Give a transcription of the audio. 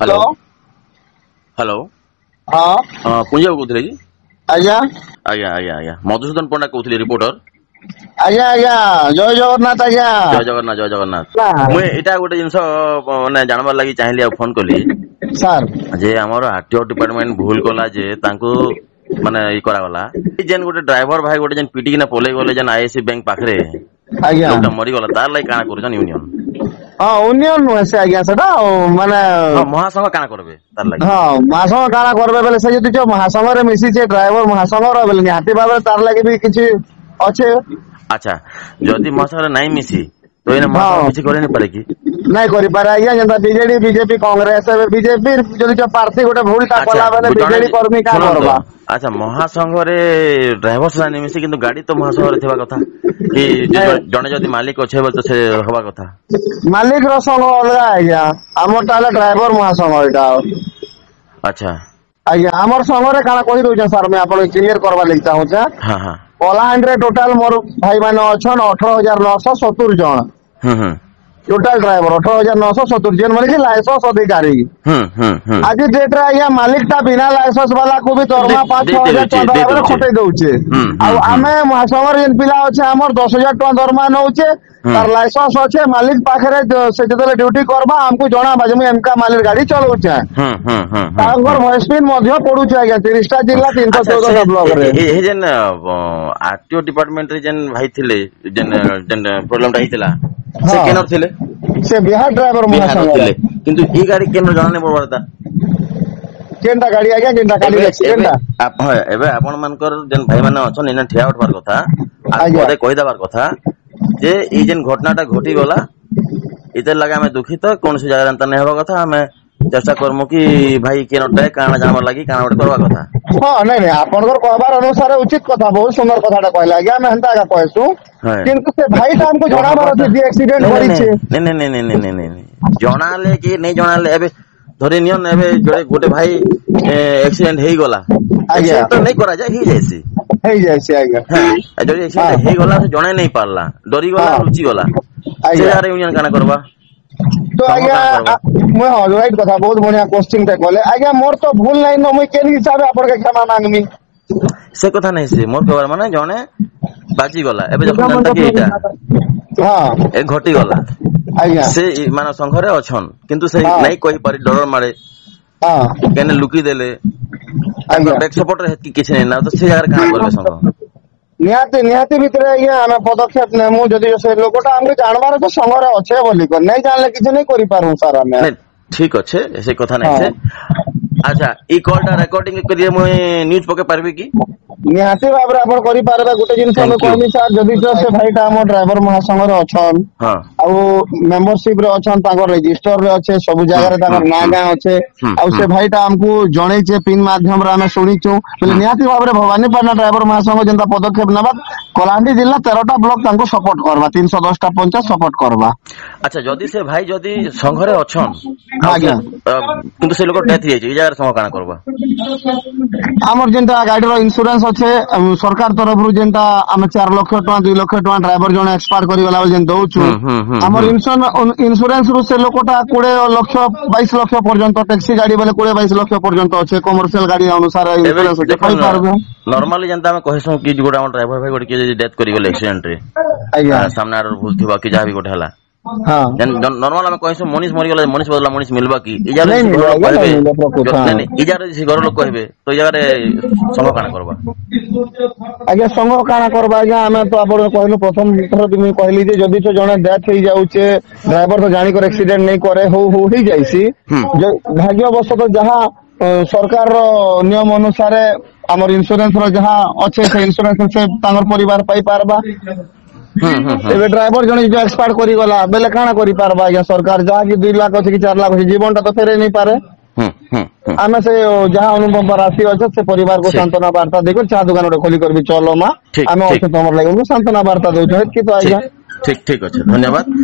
Hello hello हाँ पुंजा कहते कि आज्ञा आज्ञा आज्ञा आज्ञा मधुसूदन पंडा कहते रिपोर्टर आज्ञा आज्ञा जय जगन्नाथ आज्ञा जय जगन्नाथ मुझे यहाँ गोटे जिन मैंने जानवर लगी चाहिए फोन कली सार जे आमर आरटीओ डिपार्टमेंट भूल कला जे तांको माने ई करागला जेन गोटे ड्राइवर भाई गोटे जेन पिटी किना पले गले जेन आईएससी बैंक पाखरे आज्ञा लोकटा मरी गला तार लाई काना करछन यूनियन हाँ यूनियन नुहे से आज्ञा सेटा माने हां महासंघ काना करबे तार लाई हाँ महासंघ काना करबे बेले से जति जो महासंघ रे मिसी छे ड्राइवर महासंघ रो बेले निहाती भाबे तार लागि भी किछि अच्छे। अच्छा जदि महासंघ रे नाही मिसी तो एने महासंघ किछि करे नै पारे कि नहीं करि पारे आज्ञा जनता बीजेडी बीजेपी कांग्रेस बीजेपी जदि जो प्रार्थी गोटे भूलटा कला बेले बीजेडी कर्मी का करबा। अच्छा महासंघ रे ड्राइवर से नहीं मिसी किंतु गाड़ी तो महासंघ रे थिबा कथा कि जने जदि मालिक अच्छे तो से हवा कथा मालिक रो संघ अलगा आज्ञा हमर ताले ड्राइवर महासंघ एटा। अच्छा आज्ञा हमर संघ रे काना कहि रहउछ सर मैं आपन क्लियर करबा लागि चाहू छ। हां हां कलाहांड रे टोटल मोर भाई माने अछन 18970 जन टोटल ड्राइवर 18970 जन माने कि लाइसेंस अधिकारी आज डेट रे आज्ञा मालिक ता बिना लाइसेंस वाला को भी दरमा 5-6000 टका खटे दउचे आ आमे महासंघ रे पिला अछि हमर 10000 टका दरमा नउचे तार लाइसेंस अछि मालिक पाखरे से जतले ड्यूटी करबा हमको जणा बाजे मैं एमका मालिक गाड़ी चलाउचे तांगर भॉइसपिन मध्ये पडुचे आज्ञा 30 टा जिल्ला 314 ब्लॉक रे ए जेन आरटीओ डिपार्टमेंट रे जेन भाई थिले जेन जेन प्रॉब्लम ता हितला से केनर थिले से बिहार ड्राइवर महासंघ थिले किंतु ई गाड़ी केनर जणा नै पड़बरता केनटा गाड़ी आज्ञा केनटा गाड़ी एक्सीडेंट आप एबे आपन मानकर जेन भाई माने अछन इना ठिया उठबार कथा आ पदे कहि दबार कथा जे ई जेन घटनाटा घटी गला इते लगा हमें दुखित कौन सी जगह अंतर नहीं होगा कथा हमें चर्चा करमु कि भाई के नटे काना जानवर लागि काना उठ करबा कथा हां नहीं नहीं आपनकर कहबार अनुसार उचित कथा बहुत सुंदर कथाटा कहला आज्ञा मैं हंता का कहसु किंतु से भाई ता हमको जणाबार अछि जे एक्सीडेंट करि छे नहीं जणाले कि नहीं जणाले एबे धरि नियन एबे जोडे गोटे भाई एक्सीडेंट हेई गला आज्ञा तो नहीं करा जाय ही जैसी हेई जैसी आज्ञा हां जदि एक्सीडेंट हेई गला से जणे नहीं पारला डरी गला रुचि गला से यार यूनियन काना करबा तो आज्ञा मैं हां राइट कथा बहुत बढ़िया क्वेश्चन ते कहले आज्ञा मोर तो भूल नहीं न मैं केन हिसाब आपन के क्षमा मांगमी से कथा नहीं से मोर कहबार माने जणे बाजी गला एबे जखन जनता के एटा हां ए घटी गला आज्ञा से माने संघरे अछन किंतु से नहीं कहि पारी डर मारे हां केने लुकी देले आज्ञा बैक सपोर्ट रे हेती किछ नहीं ना तो से जगह काना करबे संघ निहाती निहाती भितरे आज्ञा हमें पदक्षेप नेमु जदि से लोकटा हमके जानबार तो संघरे अच्छे बोली को नहीं जानले किछ नहीं करि पारू सर हमें ठीक अच्छे ऐसे कथा नहीं से अच्छा ई कॉलटा रिकॉर्डिंग करिए मुई न्यूज़ पके पारबे की निहाती भाबरे आपण करि पारबे गुटे जिंस हम कहमी सर जदि तो से भाईटा हम ड्राइवर महासंघ रे अछन हां आ मेंबरशिप रे अछन ताकर रजिस्टर रे अच्छे सब जगह रे ताकर ना गां अच्छे आ से भाईटा हमको जणै छे पिन माध्यम रे हमें सुनिचु बोले निहाती भाबरे भवानीपाटना ड्राइवर महासंघ जनता पदक्षेप नबा कलाहांडी जिल्ला 13टा ब्लॉक तांको सपोर्ट करबा 310 टा पंचायत सपोर्ट करबा। अच्छा जदि से भाई जदि संघ रे अछन आज्ञा किंतु से लोक डेथ हे छै जगह संघ काना करबा हमर जनता गाड़ी रो इंश्योरेंस अच्छे सरकार तरफ रु जेंटा हम 4 लाख टका 2 लाख टका ड्राइवर जने एक्सपायर करि गला जेन दउछु हमर इंश्योरेंस रु से लोकटा 20 लाख 22 लाख पर्यंत टैक्सी गाड़ी वाले 20-22 लाख पर्यंत अच्छे कमर्शियल गाड़ी अनुसार इंश्योरेंस अच्छे पाई पारबे नॉर्मली जनता में कहसु कि गोटा हम ड्राइवर भाई गोटे के डेथ करि गेले एक्सीडेंट रे आज्ञा सामने आरो भूल थिबा कि जा भी गोटे हला हां नॉर्मल हम कहसु मनीष मरि गेला मनीष बदला मनीष मिलबा की इजार कहबे इजार जे घर लोग कहबे तो इजार संग काना करबा आज्ञा संग काना करबा आज्ञा हमें तो आपण कहलो प्रथम थर तुम कहली जे जदि तो जने डेथ हो जाउचे ड्राइवर तो जानी कर एक्सीडेंट नहीं करे हो ही जाईसी भाग्यवश तो जहां सरकार रो नियम अनुसार हमर इंश्योरेंस रो जहां अच्छे से इंश्योरेंस से तांगर परिवार पाई पारबा एबे ड्राइवर जने जो एक्सपायर करी गला बेले काना करी पारबा या सरकार जहां कि 2 लाख अछि कि 4 लाख अछि जीवनटा तो फेरे नहीं पारे आमे से जहां अनुपम राशि अछि से परिवार को सांत्वना वार्ता देखो चा दुकान खोली करबी चलो मा आमे ओसे तमर लागो सांत्वना वार्ता दउ छै कि तो आज्ञा ठीक ठीक अछि धन्यवाद।